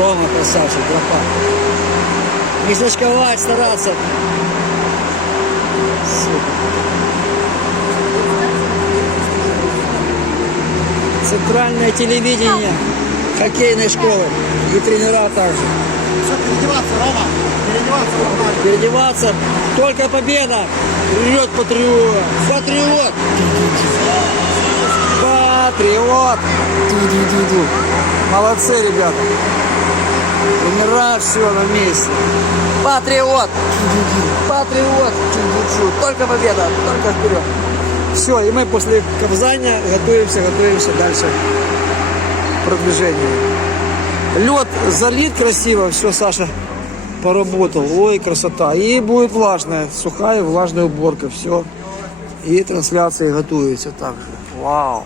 Рома красавчик, тропа. Не слишковать, стараться. Супер. Центральное телевидение хоккейной школы и тренера также. Все, переодеваться, Рома. Переодеваться, Рома. Переодеваться. Только победа. Вперед, патриот. Патриот. Патриот. Молодцы, ребята. Тренера все на месте. Патриот. Патриот. Только победа. Только вперед. Все, и мы после Кобзаня готовимся, готовимся дальше к продвижению. Лед залит красиво, все, Саша поработал. Ой, красота. И будет влажная, сухая влажная уборка. Все. И трансляции готовятся также. Вау.